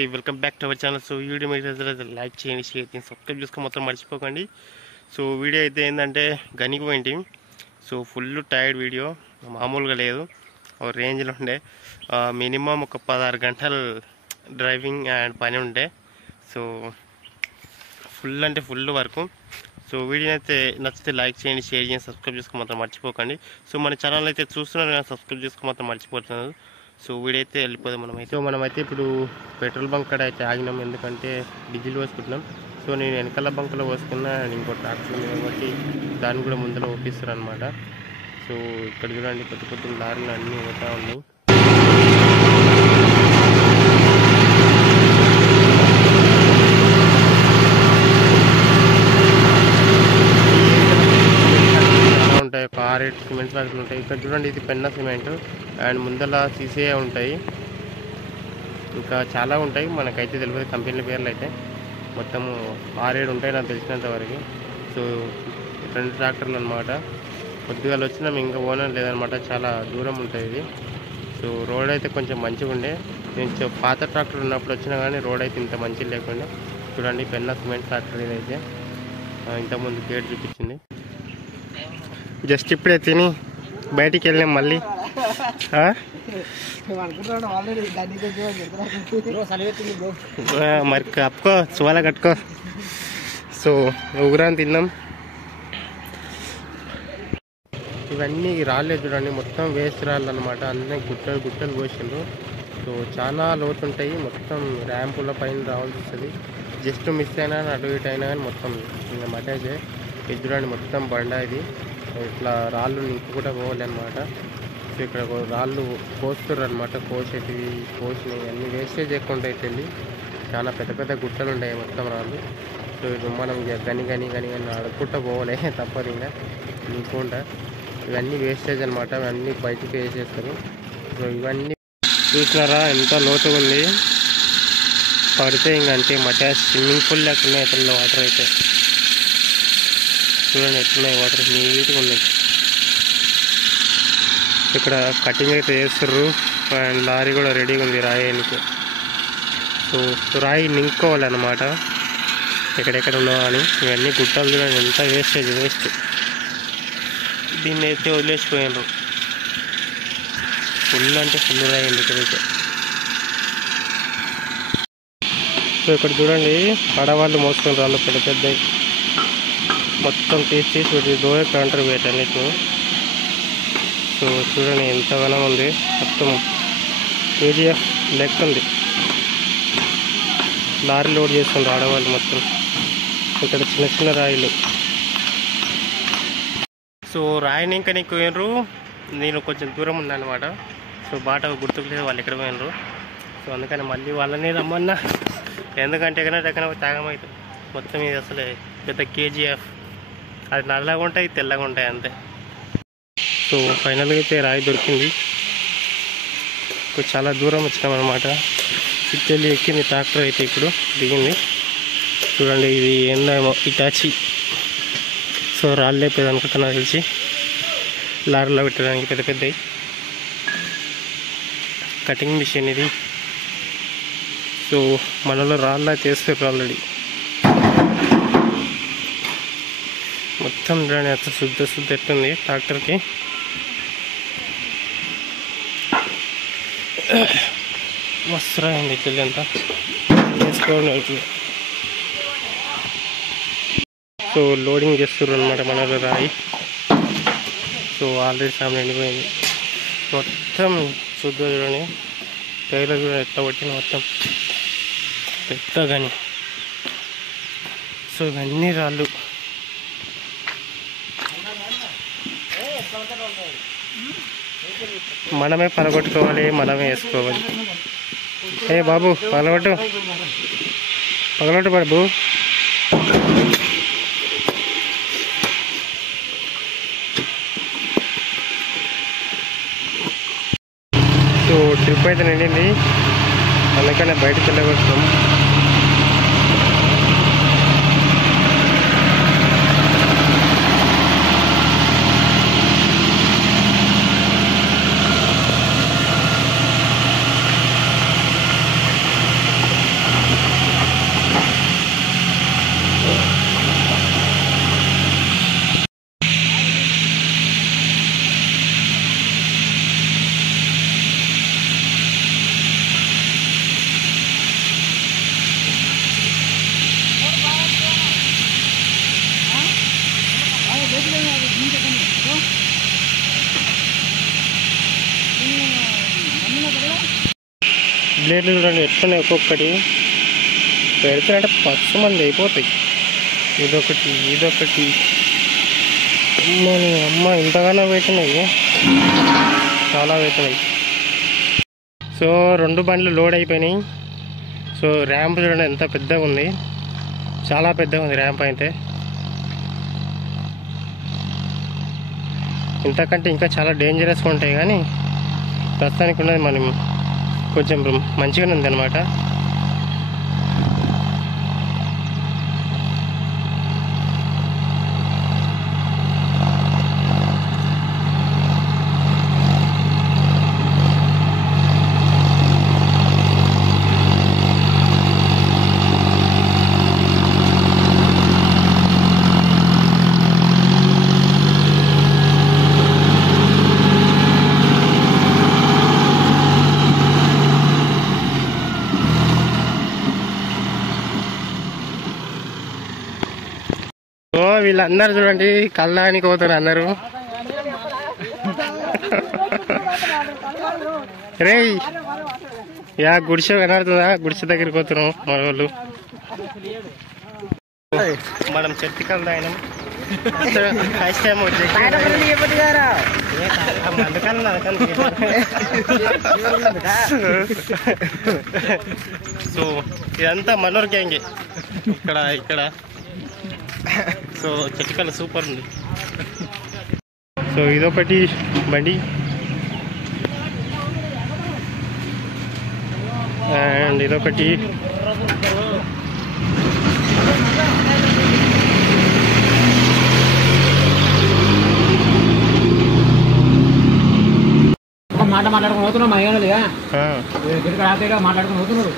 నమస్తే, welcome back to our channel. So video మీరు like చేయండి, షేర్ చేయండి, సబ్స్క్రైబ్ చేసుకో మాత్రం మర్చిపోకండి. సో వీడియో అయితే ఏంటంటే గనికి పోయింటి. సో ఫుల్ టైర్డ్ వీడియో, మామూలుగా లేదు, ఒక రేంజ్లో ఉండే. మినిమం ఒక 16 గంటలు డ్రైవింగ్ అండ్ పని ఉండే. సో ఫుల్ అంటే ఫుల్ వరకు. సో వీడియో అయితే నచ్చితే లైక్ చేయండి, షేర్ చేయండి, సబ్స్క్రైబ్ చేసుకో మాత్రం మర్చిపోకండి. సో మన ఛానల్ అయితే చూస్తున్నారు కానీ సబ్స్క్రైబ్ చేసుకో మాత్రం మర్చిపోతున్నారు. సో వీడైతే వెళ్ళిపోదాం మనమైతే. సో మనమైతే ఇప్పుడు పెట్రోల్ బంక్ కాడ అయితే ఆగినాం, ఎందుకంటే డీజిల్ పోసుకుంటున్నాం. సో నేను వెనకాల బంకులో పోసుకున్నా, ఇంకో ట్రాక్టర్ మీద కాబట్టి దాన్ని కూడా ముందర ఒప్పిస్తారు అనమాట. సో ఇక్కడ చూడండి, కొత్త కొత్త లారీలు అన్నీ పోతూ ఉన్నాయి. ఉంటాయి, ఒక 6-7 సిమెంట్ ఫ్యాక్టరీలు ఉంటాయి. ఇక్కడ చూడండి, ఇది పెన్నా సిమెంట్ అండ్ ముందర సీసీఏ ఉంటాయి, ఇంకా చాలా ఉంటాయి. మనకైతే తెలియదు కంపెనీల పేర్లు అయితే. మొత్తము 6-7 ఉంటాయి నాకు తెలిసినంత వరకు. సో 2 ట్రాక్టర్లు అనమాట. కొద్దిగా వచ్చినాం, ఇంకా ఓనర్ లేదనమాట, చాలా దూరం ఉంటుంది ఇది. సో రోడ్ అయితే కొంచెం మంచిగా ఉండే. నేను పాత ట్రాక్టర్ ఉన్నప్పుడు వచ్చినా కానీ రోడ్ అయితే ఇంత మంచిగా లేకుండా. చూడండి, పెన్నా సిమెంట్ ఫ్యాక్టరీ అయితే ఇంతకుముందు గేట్ చూపించింది. జస్ట్ ఇప్పుడే తిని బయటికి వెళ్ళాం మళ్ళీ. మరి కప్పుకో, సువాల కట్టుకో. సో ఉగురాన్ని తిన్నాం. ఇవన్నీ రాళ్ళే చూడండి, మొత్తం వేస్ట్ రాళ్ళు అనమాట. అన్నీ గుట్టలు గుట్టలు పోసిండ్రు. సో చాలా లోతుంటాయి, మొత్తం ర్యాంపుల పైన రావాల్సి వస్తుంది. జస్ట్ మిస్ అయినా అటు ఇటు అయినా కానీ మొత్తం ఇంకా మటేజే. ఇది చూడండి, మొత్తం బండ ఇది. ఇట్లా రాళ్ళు నింపుకుంటూ పోవాలి అనమాట. సో ఇక్కడ రాళ్ళు కోస్తారు అనమాట. కోసినవి అన్నీ వేస్టేజ్ ఎక్కువ ఉంటాయి. వెళ్ళి చాలా పెద్ద పెద్ద గుట్టలు ఉంటాయి మొత్తం రాళ్ళు. సో ఇది మనం గని అడుక్కుంటూ పోవాలి, తప్పదు ఇంకా నింపుకుంటా. ఇవన్నీ వేస్టేజ్ అనమాట, ఇవన్నీ బయటికి వేసేస్తారు. సో ఇవన్నీ చూసినారా ఎంత లోతుగా ఉంది. పడితే ఇంక అంటే మటాస్ స్విమ్మింగ్ పూల్ లేకున్నాయి ఎట్లా వాటర్ అయితే. చూడండి ఎట్లున్నాయి వాటర్, నీట్గా ఉన్నాయి. ఇక్కడ కటింగ్ అయితే చేస్తారు అండ్ లారీ కూడా రెడీగా ఉంది రాయడానికి. సో రాయి నింపుకోవాలన్నమాట ఎక్కడెక్కడ ఉన్నావా అని. ఇవన్నీ గుట్టలు చూడండి, ఎంత వేస్ట్. దీన్ని అయితే వదిలేసిపోయినారు. ఫుల్ అంటే ఫుల్ రాయింది ఇక్కడైతే. సో ఇక్కడ చూడండి, ఆడవాళ్ళు మోసుకొని రాళ్ళు పెద్ద మొత్తం తీసి పెట్టి దూరే కౌంటర్ పెట్టాను. సో చూడండి ఎంతగానో ఉంది, మొత్తం కేజీఎఫ్ లెక్క ఉంది. లారీ లోడ్ చేస్తుంది ఆడవాళ్ళు మొత్తం. ఇక్కడ చిన్న చిన్న రాయిలు. సో రాయిని ఇంకా నీకు పోయినరు, నేను కొంచెం దూరం ఉందన్నమాట. సో బాట గుర్తుకు లేదు వాళ్ళు ఎక్కడ పోయినరు. సో అందుకని మళ్ళీ వాళ్ళని రమ్మన్నా, ఎందుకంటే ఎక్కడ తాగమవుతుంది మొత్తం. ఇది అసలు పెద్ద కేజీఎఫ్, అది నల్లగా ఉంటాయి, తెల్లగా ఉంటాయి అంతే. సో ఫైనల్గా అయితే రాయి దొరికింది. చాలా దూరం వచ్చినామన్నమాట. ఇట్టెళ్ళి ఎక్కింది ట్రాక్టర్ అయితే, ఇప్పుడు దిగింది. చూడండి, ఇది ఏందేమో ఇటాచి. సో రాళ్ళు లేపేది అనుకుంటున్నా తెలిసి, లారీలో పెట్టడానికి పెద్దవి కటింగ్ మిషన్ ఇది. సో మనలో రాళ్ళ చేస్తారు ఆల్రెడీ. మొత్తం చూడండి అంత శుద్ధ ఎట్టుంది ట్రాక్టర్కి. మస్తు రాయండి తెల్లి అంతా వేసుకోండి. సో లోడింగ్ చేస్తారు అనమాట మనలో రాయి. సో ఆల్రెడీ సామాన్ ఎండిపోయింది మొత్తం. శుద్ధ చూడండి, టైర్లో కూడా ఎట్లా పట్టిన మొత్తం పెద్దగాని. సో ఇవన్నీ రాళ్ళు. మనమే పలగొట్టుకోవాలి, మనమే వేసుకోవాలి. ఏ బాబు పగలగొట్టు బాబు. సో ట్రిప్ అయితే నిండింది, అందుకనే బయటకు వెళ్ళగొస్తాం. ప్లేట్లు చూడండి ఎట్లున్నాయి, ఒక్కొక్కటి పెడుతుంటే పచ్చ మంది అయిపోతాయి. ఇదొకటి ఇదొకటి అమ్మ ఇంతగానో పెట్టినాయి, చాలా పెట్టినాయి. సో 2 బండ్లు లోడ్ అయిపోయినాయి. సో ర్యాంప్ చూడండి ఎంత పెద్దగా ఉంది, చాలా పెద్దగా ఉంది ర్యాంప్ అయితే. ఇంతకంటే ఇంకా చాలా డేంజరస్గా ఉంటాయి, కానీ ప్రస్తుతానికి ఉన్నది మనం కొంచెం మంచిగానే ఉంది అనమాట. ఓ వీళ్ళందరూ చూడండి కళ్ళానికి పోతారు అందరూ. రే యా గుడిసె కనడుతుందా, గుడిసె దగ్గరికి పోతున్నాం మన వాళ్ళు. మనం చెట్టు కళ్ళు అయినాం ఫస్ట్ టైం వచ్చి. సో ఇదంతా మనోర్ గ్యాంగే ఇక్కడ. సో చెట్టుకల్ల సూపర్ ఉంది. సో ఇదొకటి బండి అండ్ ఇదొకటి. మాట మాట్లాడుకుని పోతున్నావు, మహిళలుగా మాట్లాడుకుని పోతున్నారు.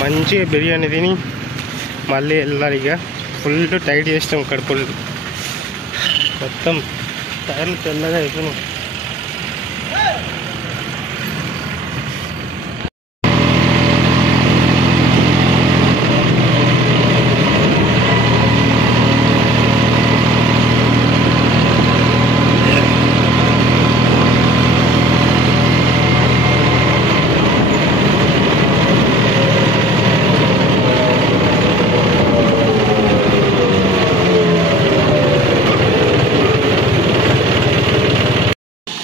మంచిగా బిర్యానీ తిని మళ్ళీ వెళ్ళాలి. ఇక ఫుల్ టైట్ చేస్తాం కడుపులు, మొత్తం టైర్లు తెల్లగా అయిపోయినాం.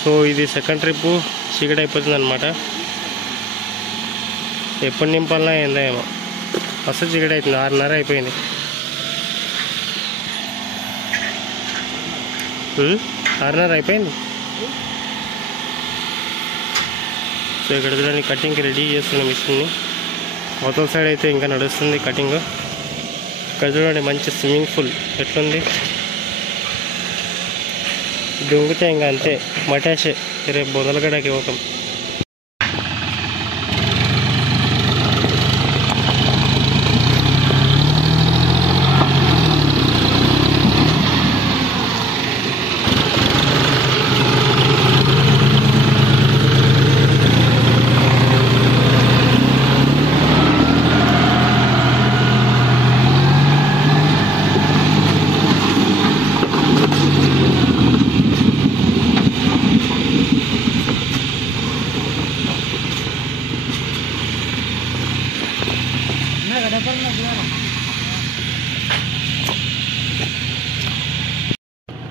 సో ఇది సెకండ్ ట్రిప్ చీకటి అయిపోతుంది అనమాట. ఎప్పుడు నింపాలన్నా ఏందో ఏమో, అసలు చీకటి అవుతుంది, 6:30 అయిపోయింది. 6:30 అయిపోయింది. సో ఇక్కడ చూడండి కటింగ్కి రెడీ చేస్తున్నాం మిషన్ని. అవతల సైడ్ అయితే ఇంకా నడుస్తుంది కటింగ్. ఇక్కడ చూడండి మంచి స్విమ్మింగ్ పూల్ ఎట్లుంది, దుంగితే ఇంకా అంతే మటాషే, రేపు బొదలగడకి పోతాం.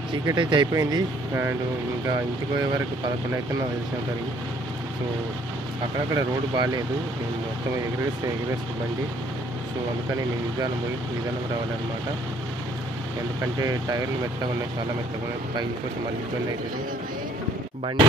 చీకటి అయితే అయిపోయింది అండ్ ఇంకా ఇంటికి పోయే వరకు 11 అయితే నాకు తెలిసినంతవరకు. సో అక్కడక్కడ రోడ్డు బాగాలేదు, నేను మొత్తం ఎగరేస్తే బండి. సో అందుకని నేను నిదానం రావాలన్నమాట. ఎందుకంటే టైర్లు మెత్తగా ఉన్నాయి, చాలా మెత్తగా ఉన్నాయి. పైకి పోతే మళ్ళీ ఇబ్బంది అవుతుంది బండి.